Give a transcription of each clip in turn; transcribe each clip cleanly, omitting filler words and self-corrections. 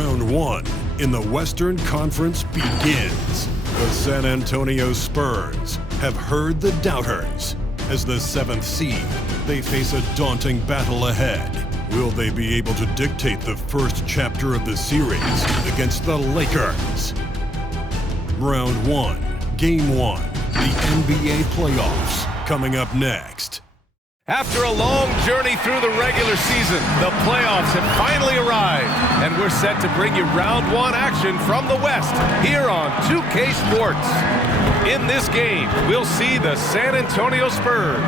Round one in the Western Conference begins. The San Antonio Spurs have heard the doubters. As the 7th seed, they face a daunting battle ahead. Will they be able to dictate the first chapter of the series against the Lakers? Round one, Game 1, the NBA playoffs, coming up next. After a long journey through the regular season, the playoffs have finally arrived, and we're set to bring you round one action from the West here on 2K Sports. In this game, we'll see the San Antonio Spurs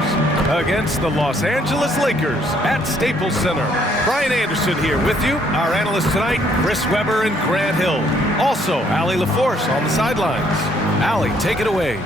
against the Los Angeles Lakers at Staples Center. Brian Anderson here with you. Our analysts tonight, Chris Webber and Grant Hill. Also, Allie LaForce on the sidelines. Allie, take it away.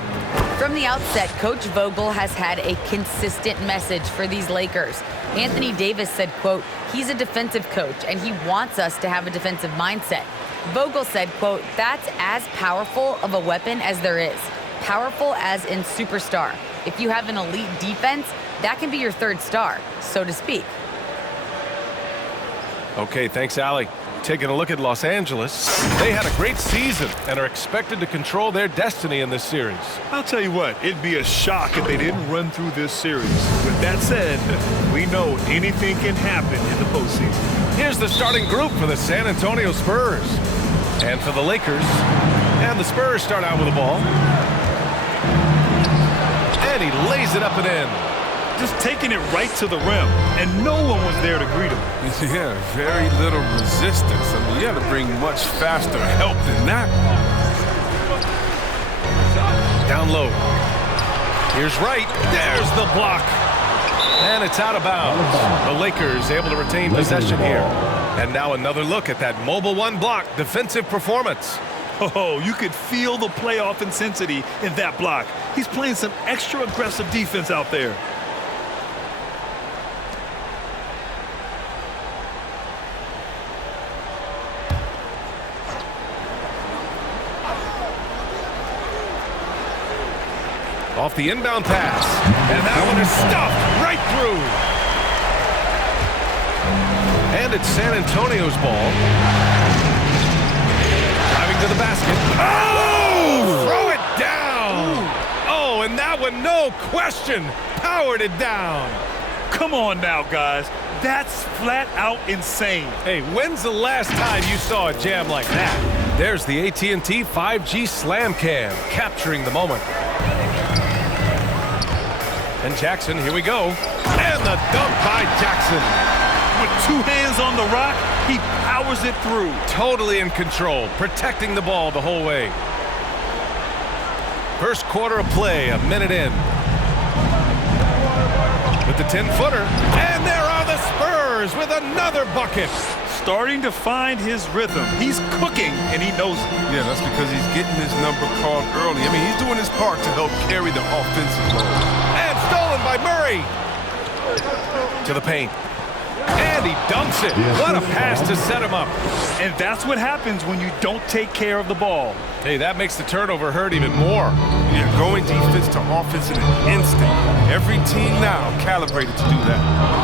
From the outset, Coach Vogel has had a consistent message for these Lakers. Anthony Davis said, quote, he's a defensive coach and he wants us to have a defensive mindset. Vogel said, quote, that's as powerful of a weapon as there is. Powerful as in superstar. If you have an elite defense, that can be your third star, so to speak. Okay, thanks, Allie. Taking a look at Los Angeles, they had a great season and are expected to control their destiny in this series. I'll tell you what, it'd be a shock if they didn't run through this series. With that said, we know anything can happen in the postseason. Here's the starting group for the San Antonio Spurs. And for the Lakers, and the Spurs start out with the ball. And he lays it up and in. Just taking it right to the rim, and no one was there to greet him. Yeah, very little resistance. I mean, you had to bring much faster help than that. Down low. Here's Wright. There's the block. And it's out of bounds. The Lakers able to retain possession here. And now another look at that mobile one block defensive performance. Oh, you could feel the playoff intensity in that block. He's playing some extra aggressive defense out there. Off the inbound pass. And that one is stuffed right through. And it's San Antonio's ball. Driving to the basket. Oh! Throw it down! Oh, and that one, no question, powered it down. Come on now, guys. That's flat out insane. Hey, when's the last time you saw a jam like that? There's the AT&T 5G Slam Cam, capturing the moment. And Jackson, here we go. And the dunk by Jackson. With 2 hands on the rock, he powers it through. Totally in control, protecting the ball the whole way. First quarter of play, a minute in. With the 10-footer. And there are the Spurs with another bucket. Starting to find his rhythm. He's cooking, and he knows it. Yeah, that's because he's getting his number called early. I mean, he's doing his part to help carry the offensive load. And stolen by Murray. To the paint. And he dunks it. What a pass to set him up. And that's what happens when you don't take care of the ball. Hey, that makes the turnover hurt even more. Yeah, going defense to offense in an instant. Every team now calibrated to do that.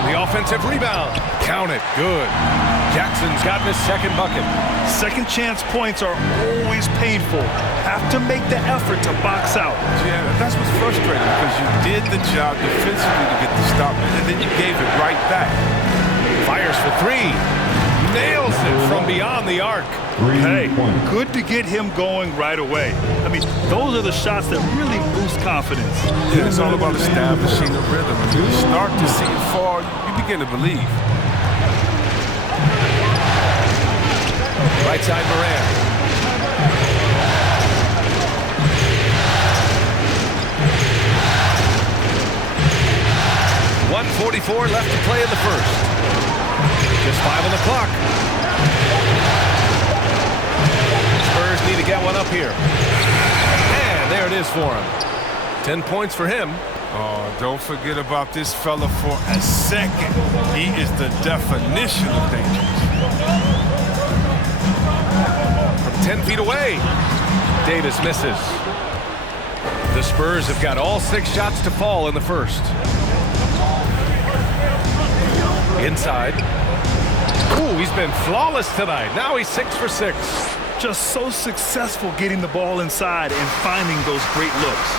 The offensive rebound. Count it. Good. Jackson's gotten his second bucket. Second chance points are always painful. Have to make the effort to box out. Yeah, that's what's frustrating because you did the job defensively to get the stop, and then you gave it right back. Fires for 3. Nails it from beyond the arc. Hey, good to get him going right away. I mean, those are the shots that really boost confidence. Yeah, it's all about establishing a rhythm. When you start to see it fall, you begin to believe. Right side Moran. .144 left to play in the first. Just 5 on the clock. Spurs need to get one up here. And there it is for him. 10 points for him. Oh, don't forget about this fella for a second. He is the definition of dangerous. From 10 feet away, Davis misses. The Spurs have got all 6 shots to fall in the first. Inside. Ooh, he's been flawless tonight. Now he's 6 for 6. Just so successful getting the ball inside and finding those great looks.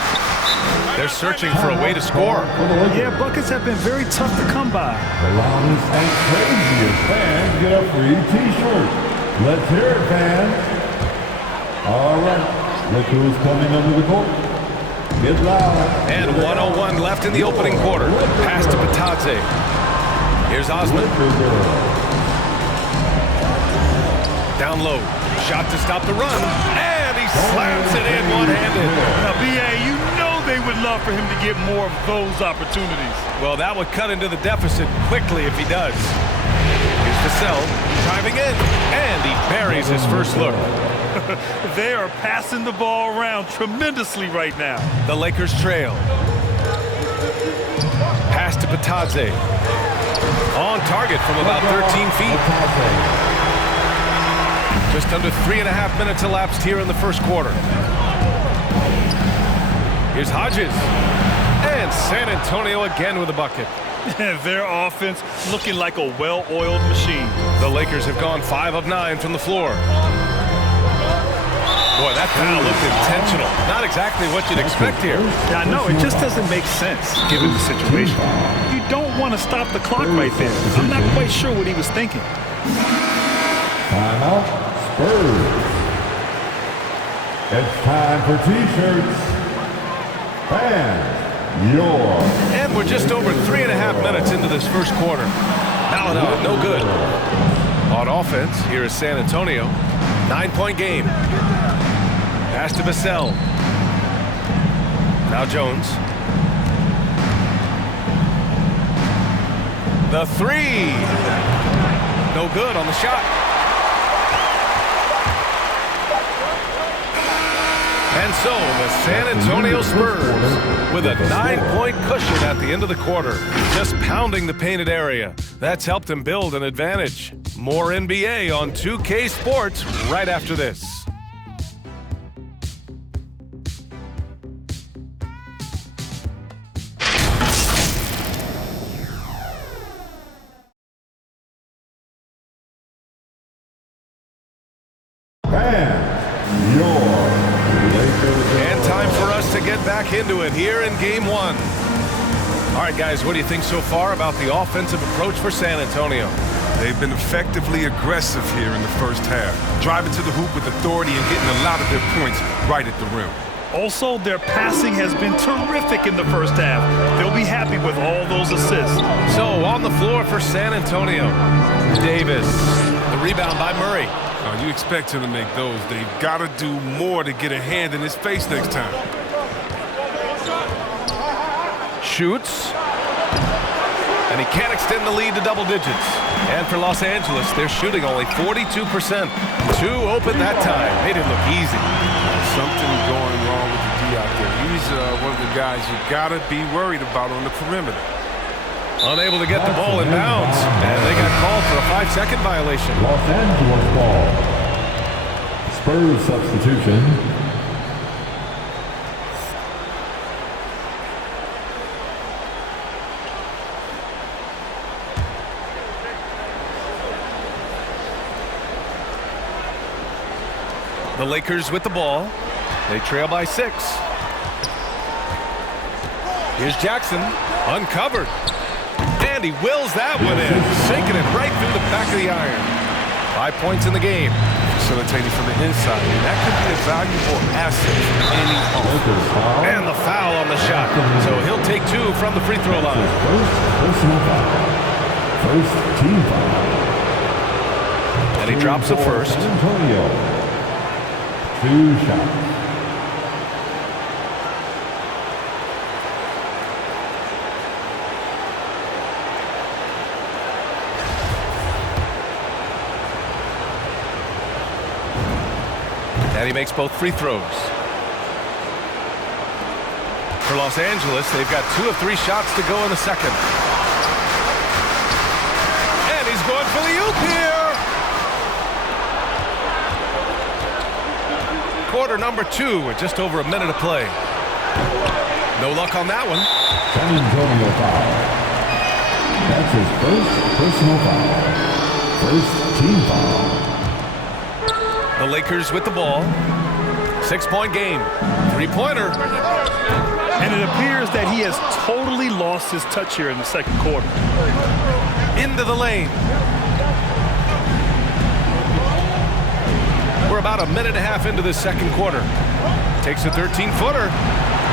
They're searching for a way to score. Yeah, buckets have been very tough to come by. The loudest and craziest fans get a free T-shirt. Let's hear it, fans. All right, look who's coming under the court. Get loud. And 1:01 left in the opening quarter. Pass to Patadze. Here's Osman. Down low. Shot to stop the run. And he slams it in one-handed. Now, B.A., you know they would love for him to get more of those opportunities. Well, that would cut into the deficit quickly if he does. Here's Vassell driving in. And he buries his first look. They are passing the ball around tremendously right now. The Lakers trail. Pass to Patadze. On target from about 13 feet. Just under 3.5 minutes elapsed here in the first quarter. Here's Hodges. And San Antonio again with a bucket. Their offense looking like a well-oiled machine. The Lakers have gone 5 of 9 from the floor. Boy, that foul looked intentional. Not exactly what you'd expect here. Yeah, I know. It just doesn't make sense given the situation. You don't want to stop the clock right there. I'm not quite sure what he was thinking. Timeout, Spurs. It's time for T-shirts. Fans, yours. And we're just over 3.5 minutes into this first quarter. Now, no good. On offense, here is San Antonio. 9-point game. Pass to Vassell. Now Jones. The three. No good on the shot. And so the San Antonio Spurs with a 9-point cushion at the end of the quarter. Just pounding the painted area. That's helped them build an advantage. More NBA on 2K Sports right after this. And time for us to get back into it here in Game 1. All right, guys, what do you think so far about the offensive approach for San Antonio? They've been effectively aggressive here in the first half, driving to the hoop with authority and getting a lot of their points right at the rim. Also, their passing has been terrific in the first half. They'll be happy with all those assists. So, on the floor for San Antonio, Davis. The rebound by Murray. You expect him to make those. They've got to do more to get a hand in his face next time. Shoots. And he can't extend the lead to double digits. And for Los Angeles, they're shooting only 42%. 2 open that time. Made it look easy. Something going wrong with the D out there. He's one of the guys you got to be worried about on the perimeter. Unable to get the ball in bounds. And they got called for a 5-second violation. Los Angeles ball. Spurs substitution. The Lakers with the ball. They trail by 6. Here's Jackson. Uncovered. And he wills that one in, sinking it right through the back of the iron. 5 points in the game. Facilitating from the inside. And that could be a valuable asset for any offense. And the foul on the shot. So he'll take 2 from the free throw line. First team foul. And he drops the first. San Antonio. 2 shots. And he makes both free throws. For Los Angeles, they've got 2 of 3 shots to go in the second. And he's going for the oop here. Quarter number 2 with just over a minute of play. No luck on that one. San Antonio foul. That's his first personal foul. First team foul. The Lakers with the ball. 6-point game. Three-pointer. And it appears that he has totally lost his touch here in the second quarter. Into the lane. We're about a minute and a half into the second quarter. Takes a 13-footer.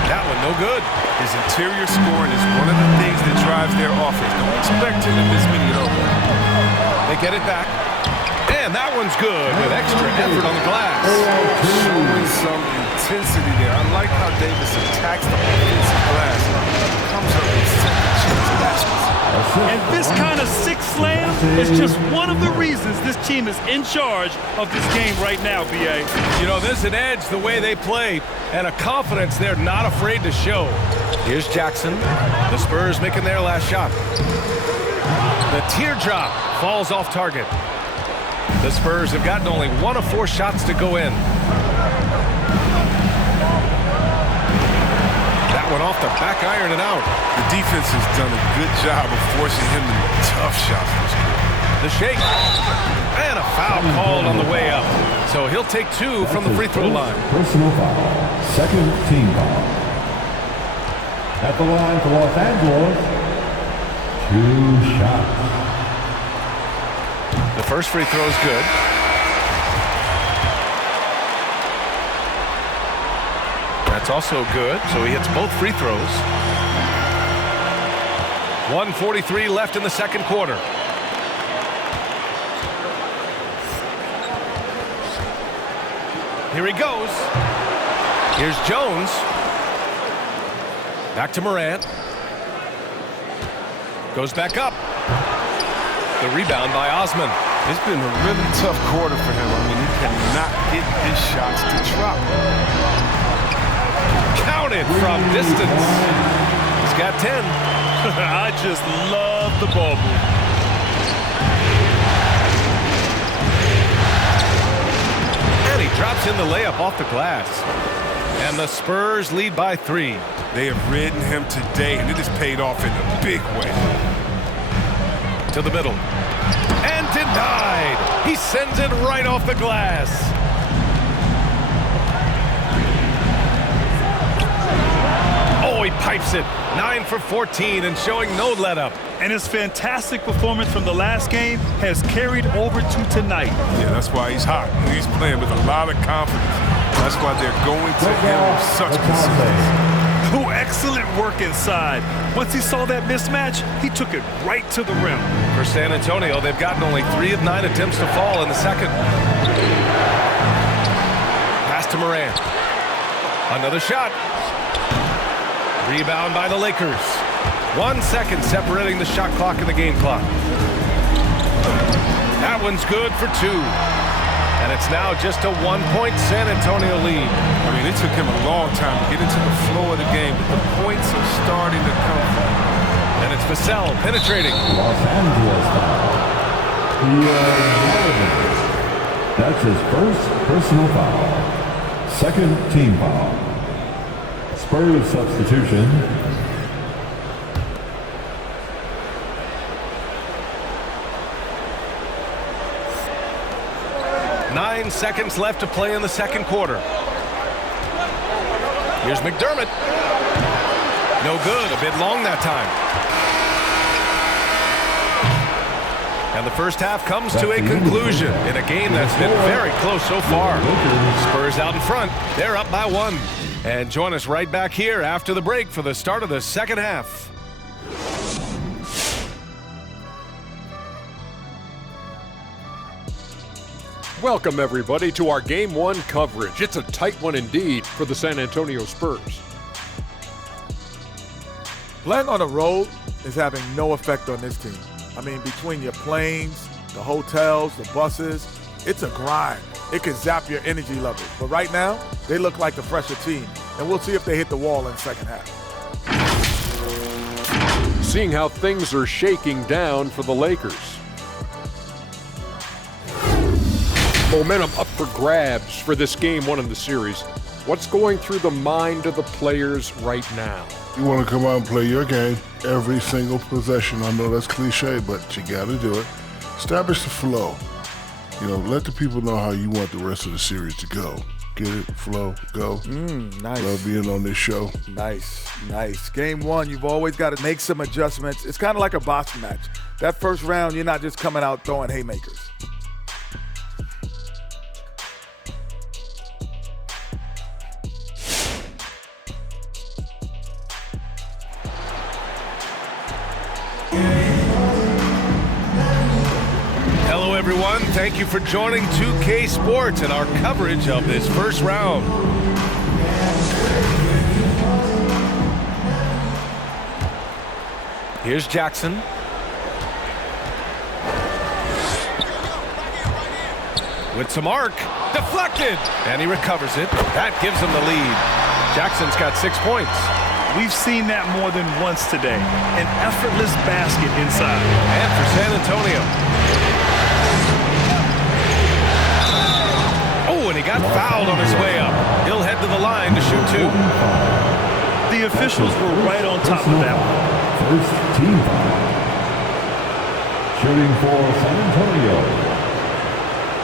That one no good. His interior scoring is one of the things that drives their offense. Don't expect him to miss many of those. They get it back. And that one's good with extra effort on the glass. Showing some intensity there. I like how Davis attacks the offensive glass. Comes up with second chance baskets. And this kind of six slam is just one of the reasons this team is in charge of this game right now, B.A. You know, there's an edge the way they play and a confidence they're not afraid to show. Here's Jackson. The Spurs making their last shot. The teardrop falls off target. The Spurs have gotten only 1 of 4 shots to go in. That one off the back iron and out. The defense has done a good job of forcing him to tough shots this quarter. The shake. And a foul called on the way up. So he'll take 2 from the free throw line. Personal foul. Second team foul. At the line for Los Angeles. 2 shots. The first free throw is good. That's also good, so he hits both free throws. 1:43 left in the second quarter. Here he goes. Here's Jones. Back to Morant. Goes back up. The rebound by Osman. It's been a really tough quarter for him. I mean, he cannot get his shots to drop. Counted from distance. He's got 10. I just love the ball move. And he drops in the layup off the glass. And the Spurs lead by 3. They have ridden him today, and it has paid off in a big way. To the middle. And denied. He sends it right off the glass. Oh, he pipes it. 9 for 14 and showing no let-up. And his fantastic performance from the last game has carried over to tonight. Yeah, that's why he's hot. He's playing with a lot of confidence. That's why they're going to him with such consistency. Oh, excellent work inside. Once he saw that mismatch, he took it right to the rim. For San Antonio, they've gotten only 3 of 9 attempts to fall in the second. Pass to Morant. Another shot. Rebound by the Lakers. 1 second separating the shot clock and the game clock. That one's good for 2. And it's now just a 1-point San Antonio lead. I mean, it took him a long time to get into the flow of the game, but the points are starting to come from. And it's Vassell penetrating. Los Angeles foul. That's his first personal foul. Second team foul. Spurs substitution. Nine seconds left to play in the second quarter. Here's McDermott. No good, a bit long that time. And the first half comes to a conclusion in a game that's been very close so far. Spurs out in front. They're up by 1. And join us right back here after the break for the start of the second half. Welcome, everybody, to our Game 1 coverage. It's a tight one indeed for the San Antonio Spurs. Playing on the road is having no effect on this team. I mean, between your planes, the hotels, the buses, it's a grind. It can zap your energy levels. But right now, they look like the fresher team. And we'll see if they hit the wall in the second half. Seeing how things are shaking down for the Lakers. Momentum up for grabs for this Game 1 in the series. What's going through the mind of the players right now? You want to come out and play your game every single possession. I know that's cliche, but you got to do it. Establish the flow. You know, let the people know how you want the rest of the series to go. Get it? Flow, go. Nice. Love being on this show. Nice, nice. Game one, you've always got to make some adjustments. It's kind of like a boxing match. That first round, you're not just coming out throwing haymakers. Hello, everyone. Thank you for joining 2K Sports and our coverage of this first round. Here's Jackson. With some arc. Deflected. And he recovers it. That gives him the lead. Jackson's got 6 points. We've seen that more than once today. An effortless basket inside. And for San Antonio. Oh, and he got fouled on his way up. He'll head to the line to shoot 2. The officials were right on top of that one. First team foul. Shooting for San Antonio.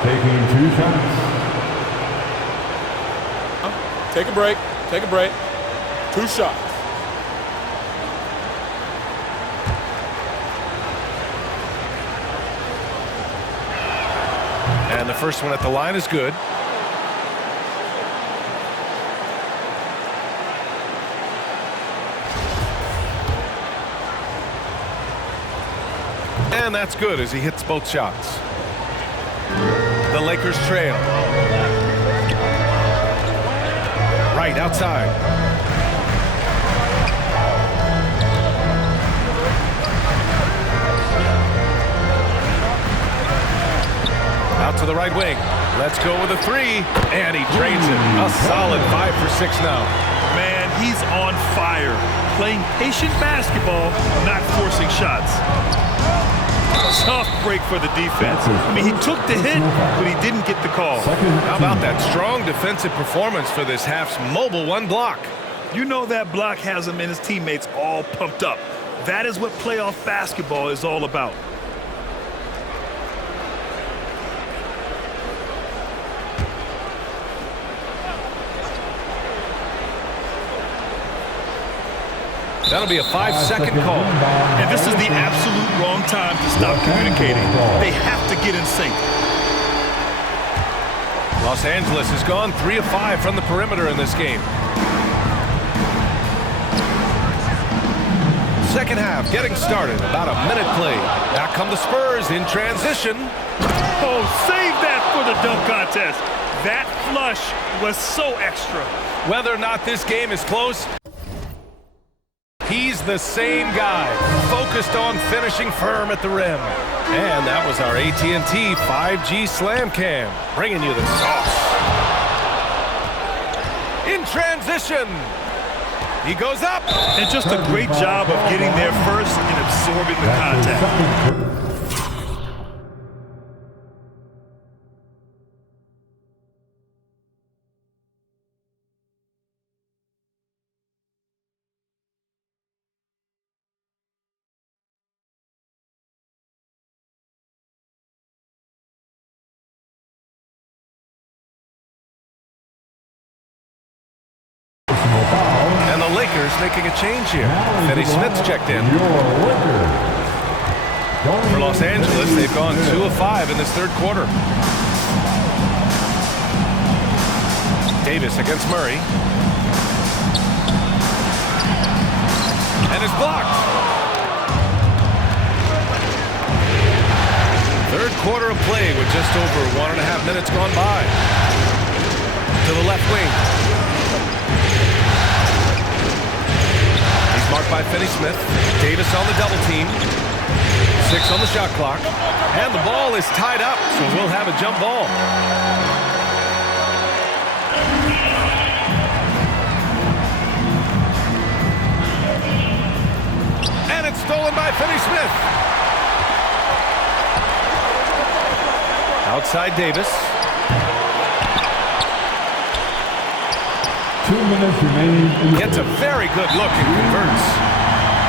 Taking 2 shots. Take a break. Take a break. 2 shots. And the first one at the line is good. And that's good as he hits both shots. The Lakers trail. Right outside. Out to the right wing. Let's go with a 3. And he drains it. A solid 5 for 6 now. Man, he's on fire. Playing patient basketball, not forcing shots. Tough break for the defense. I mean, he took the hit, but he didn't get the call. How about that strong defensive performance for this half's mobile 1 block? You know that block has him and his teammates all pumped up. That is what playoff basketball is all about. That'll be a 5-second call. And this is the absolute wrong time to stop communicating. They have to get in sync. Los Angeles has gone 3 of 5 from the perimeter in this game. Second half getting started. About a minute played. Back come the Spurs in transition. Oh, save that for the dunk contest. That flush was so extra. Whether or not this game is close, he's the same guy, focused on finishing firm at the rim. And that was our AT&T 5G Slam Cam, bringing you the sauce. In transition. He goes up. And just a great job of getting there first and absorbing the contact. And the Lakers making a change here. Finney Smith's checked in. For Los Angeles, they've gone 2 of 5 in this third quarter. Davis against Murray. And is blocked. Third quarter of play with just over 1.5 minutes gone by. To the left wing. Marked by Finney Smith. Davis on the double team. 6 on the shot clock. And the ball is tied up, so we'll have a jump ball. And it's stolen by Finney Smith. Outside Davis. 2 minutes remaining. Gets a very good look and converts.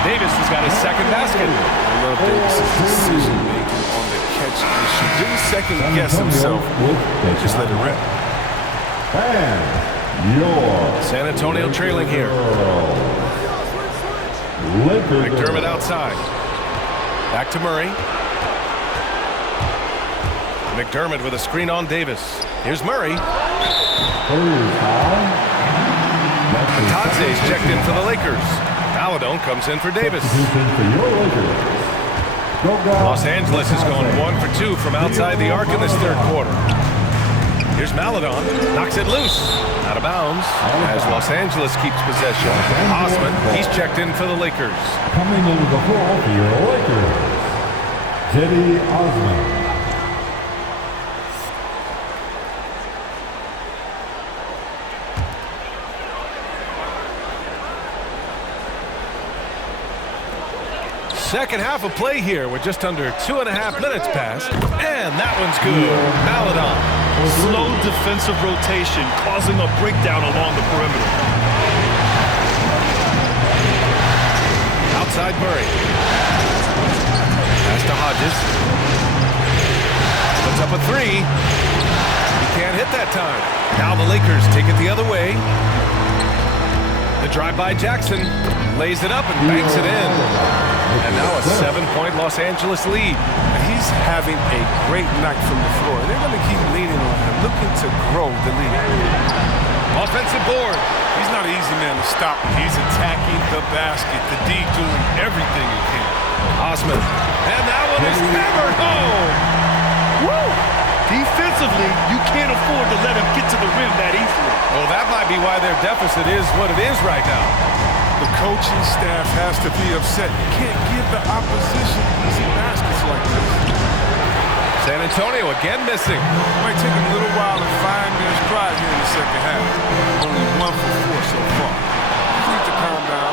Davis has got his second basket. I love Davis's decision making on the catch Didn't second guess himself. Just let it rip. And your San Antonio trailing here. McDermott outside. Back to Murray. McDermott with a screen on Davis. Here's Murray. Matadze's checked in for the Lakers. Maladon comes in for Davis. Los Angeles is going 1 for 2 from outside the arc in this third quarter. Here's Maladon. Knocks it loose. Out of bounds as Los Angeles keeps possession. Osman, he's checked in for the Lakers. Coming into the floor for your Lakers, Cedi Osman. Second half of play here with just under 2.5 minutes passed. And that one's good. Maladon. Slow defensive rotation causing a breakdown along the perimeter. Outside Murray. Pass to Hodges. Puts up a three. He can't hit that time. Now the Lakers take it the other way. The drive by Jackson. Lays it up and banks it in. And now a 7-point Los Angeles lead. He's having a great night from the floor. They're going to keep leaning on him, looking to grow the lead. Offensive board. He's not an easy man to stop. He's attacking the basket. The D doing everything he can. Osman. And that one is hammered home. Woo! Defensively, you can't afford to let him get to the rim that easily. Well, that might be why their deficit is what it is right now. The coaching staff has to be upset. You can't give the opposition easy baskets like this. San Antonio again missing. It might take them a little while to find their stride here in the second half. Only 1 for 4 so far. Just need to calm down,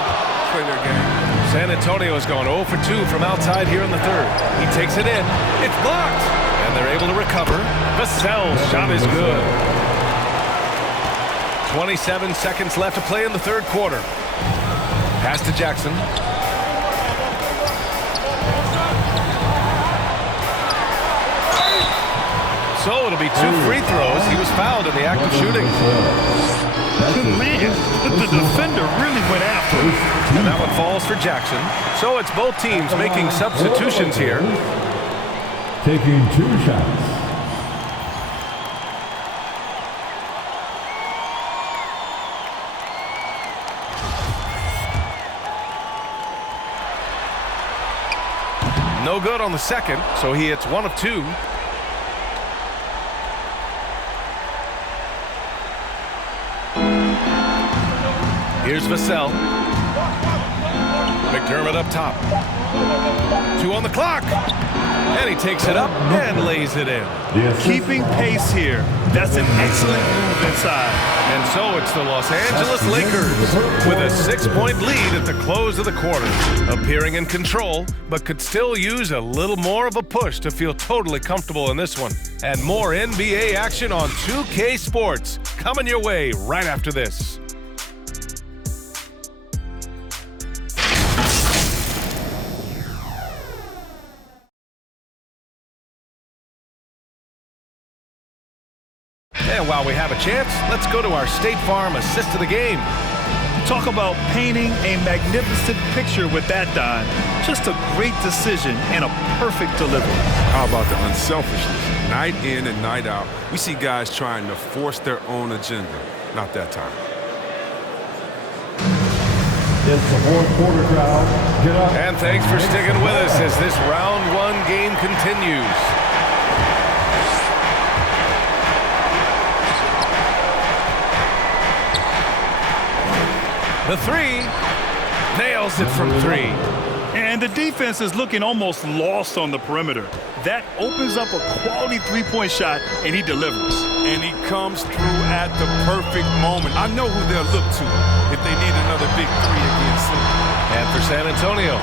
play their game. San Antonio has gone 0 for 2 from outside here in the third. He takes it in. It's blocked. And they're able to recover. Vassell's shot is good. 27 seconds left to play in the third quarter. Pass to Jackson. So it'll be 2 free throws. He was fouled in the act of shooting. Man, the defender really went after him. And that one falls for Jackson. So it's both teams making substitutions here. Taking 2 shots. No good on the second, so he hits 1 of 2. Here's Vassell. McDermott up top. 2 on the clock. And he takes it up and lays it in. Keeping pace here. That's an excellent move inside. And so it's the Los Angeles Lakers with a 6-point lead at the close of the quarter. Appearing in control, but could still use a little more of a push to feel totally comfortable in this one. And more NBA action on 2K Sports coming your way right after this. And while we have a chance, let's go to our State Farm assist of the game. Talk about painting a magnificent picture with that, Don. Just a great decision and a perfect delivery. How about the unselfishness? Night in and night out, we see guys trying to force their own agenda. Not that time. It's the fourth quarter crowd. Get up. And thanks for sticking with us as this round 1 game continues. The 3, nails it from 3. And the defense is looking almost lost on the perimeter. That opens up a quality 3-point shot, and he delivers. And he comes through at the perfect moment. I know who they'll look to if they need another big 3 again soon. And for San Antonio.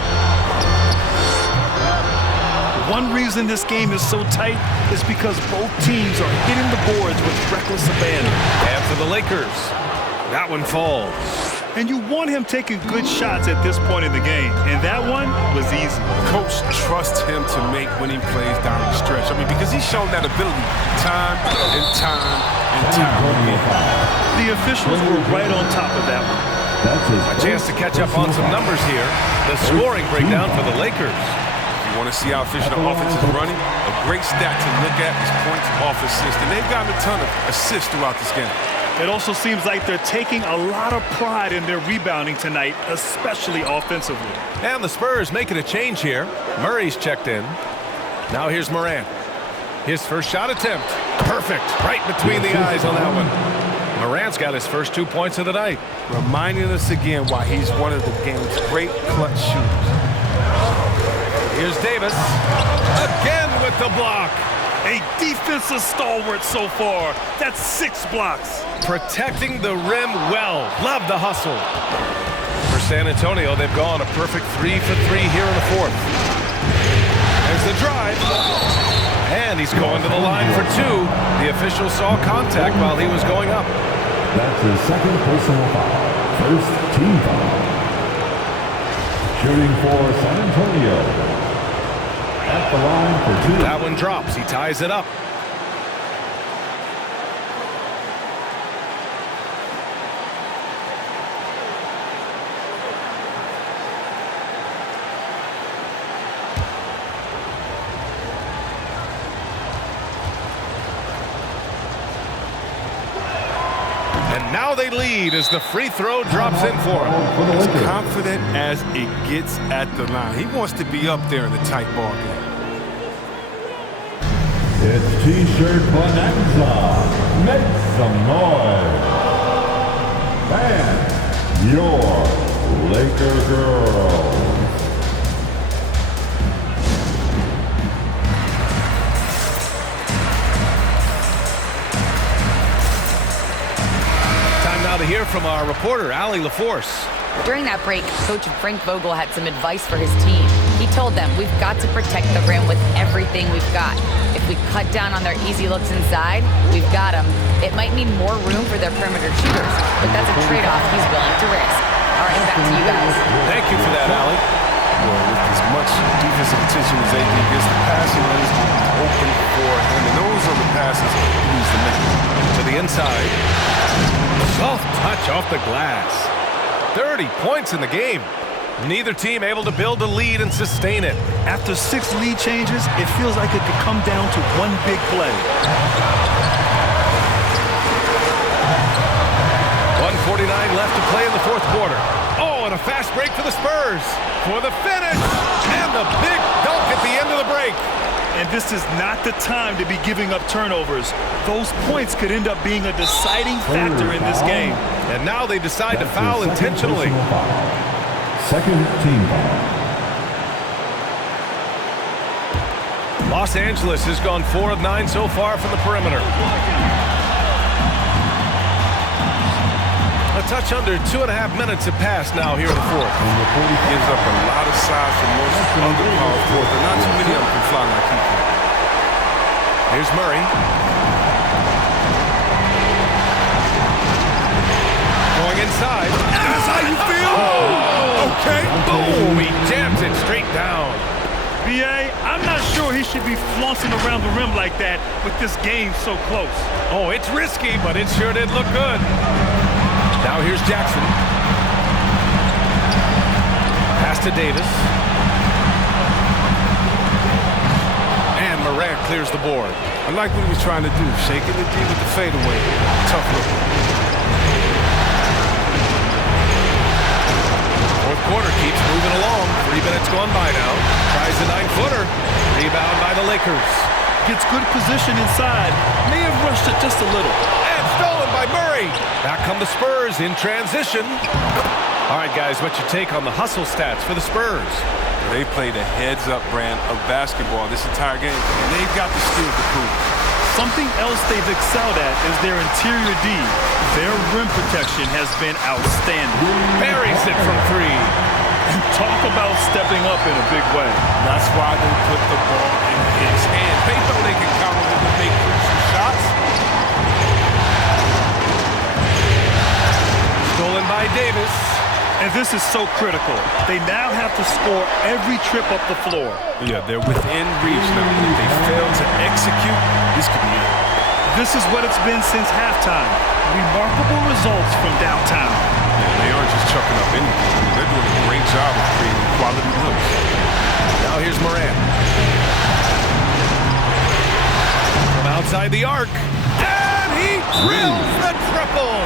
One reason this game is so tight is because both teams are hitting the boards with reckless abandon. And for the Lakers, that one falls. And you want him taking good shots at this point in the game. And that one was easy. Coach trusts him to make winning plays down the stretch. I mean, because he's shown that ability time and time and time again. The officials were right on top of that one. A chance to catch up on some numbers here. The scoring breakdown for the Lakers. If you want to see how efficient the offense is running, a great stat to look at is points off assists. And they've gotten a ton of assists throughout this game. It also seems like they're taking a lot of pride in their rebounding tonight, especially offensively. And the Spurs making a change here. Murray's checked in. Now here's Morant. His first shot attempt. Perfect. Right between the eyes on that one. Morant's got his first 2 points of the night. Reminding us again why he's one of the game's great clutch shooters. Here's Davis. Again with the block. A defensive stalwart so far. That's 6 blocks. Protecting the rim well. Love the hustle. For San Antonio, they've gone a perfect 3 for 3 here in the fourth. There's the drive. And he's going to the line for 2. The official saw contact while he was going up. That's his second personal foul. First team foul. Shooting for San Antonio. At the line for 2. That one drops. He ties it up. And now they lead as the free throw drops in for him. As confident as it gets at the line. He wants to be up there in the tight ball game. It's T-shirt Bonanza. Make some noise. And your Laker girls. Time now to hear from our reporter, Allie LaForce. During that break, Coach Frank Vogel had some advice for his team. He told them, we've got to protect the rim with everything we've got. If we cut down on their easy looks inside, we've got them. It might mean more room for their perimeter shooters, but that's a trade-off he's willing to risk. All right, back to you guys. Thank you for that, Allie. Well, with as much defensive attention as AD gets, the passing lanes open for him, and those are the passes he needs to make. To the inside. Soft touch off the glass. 30 points in the game. Neither team able to build a lead and sustain it. After 6 lead changes, it feels like it could come down to one big play. 1:49 left to play in the fourth quarter. Oh, and a fast break for the Spurs. For the finish. And the big dunk at the end of the break. And this is not the time to be giving up turnovers. Those points could end up being a deciding factor in this game. And now they decide to foul intentionally. Second team foul. Los Angeles has gone 4 of 9 so far from the perimeter. A touch under 2.5 minutes have passed now here in the fourth. He gives up a lot of size for most other power forwards, but not too many of them can fly like he can. Here's Murray. Going inside. That's how you feel? Oh, okay. Boom! He jams it straight down. B.A., I'm not sure he should be flaunting around the rim like that with this game so close. Oh, it's risky, but it sure did look good. Now here's Jackson. Pass to Davis. And Morant clears the board. I like what he was trying to do, shaking the D with the fadeaway. Tough look. Fourth quarter keeps moving along. 3 minutes gone by now. Tries the 9-footer. Rebound by the Lakers. Gets good position inside. May have rushed it just a little. And stolen by Murray. Back come the Spurs in transition. All right, guys, what's your take on the hustle stats for the Spurs? They played a heads-up brand of basketball this entire game, and they've got the skills to prove it. Something else they've excelled at is their interior D. Their rim protection has been outstanding. Buries it from 3. And talk about stepping up in a big way. That's why they put the ball in his hand. They know they can count on him to make crucial shots. Stolen by Davis. this is so critical. They now have to score every trip up the floor. Yeah, they're within reach now. If they fail to execute, this could be it. This is what it's been since halftime. Remarkable results from downtown. Yeah, they aren't just chucking up anything. I mean, they're doing a great job of creating quality looks. Now here's Morant. From outside the arc. And he drills the triple.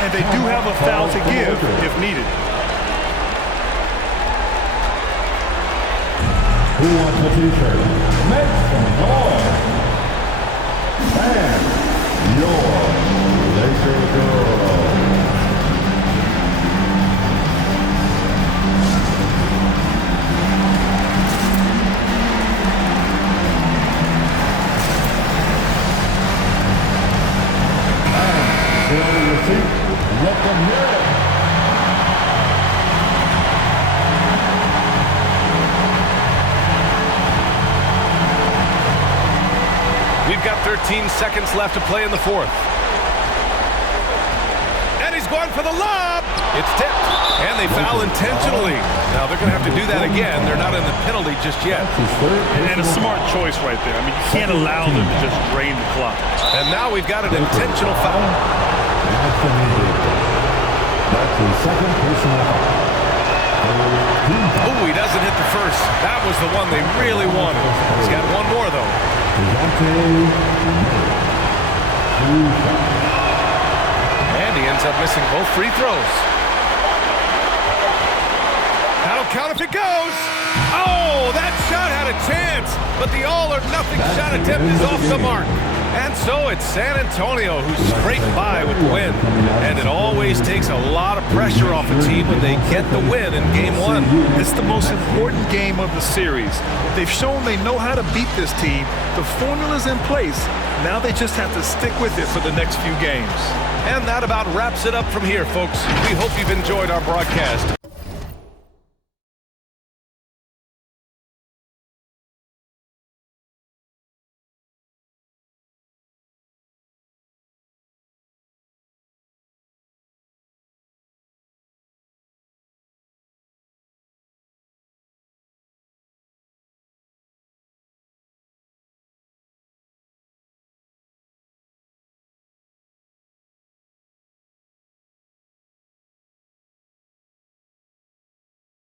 And they do have a foul to give if needed. Who wants a t-shirt? Make some noise. And your Laker girl. Let them hear it. We've got 13 seconds left to play in the fourth. And he's going for the lob. It's tipped. And they foul intentionally. Now they're going to have to do that again. They're not in the penalty just yet. And a smart choice right there. I mean, you can't allow them to just drain the clock. And now we've got an intentional foul. That's the second personal foul. Oh, he doesn't hit the first. That was the one they really wanted. He's got one more, though. And he ends up missing both free throws. That'll count if it goes. Oh, that shot had a chance, but the all-or-nothing shot attempt is off the mark. And so it's San Antonio who scraped by with the win. And it always takes a lot of pressure off a team when they get the win in Game 1. It's the most important game of the series. They've shown they know how to beat this team. The formula's in place. Now they just have to stick with it for the next few games. And that about wraps it up from here, folks. We hope you've enjoyed our broadcast.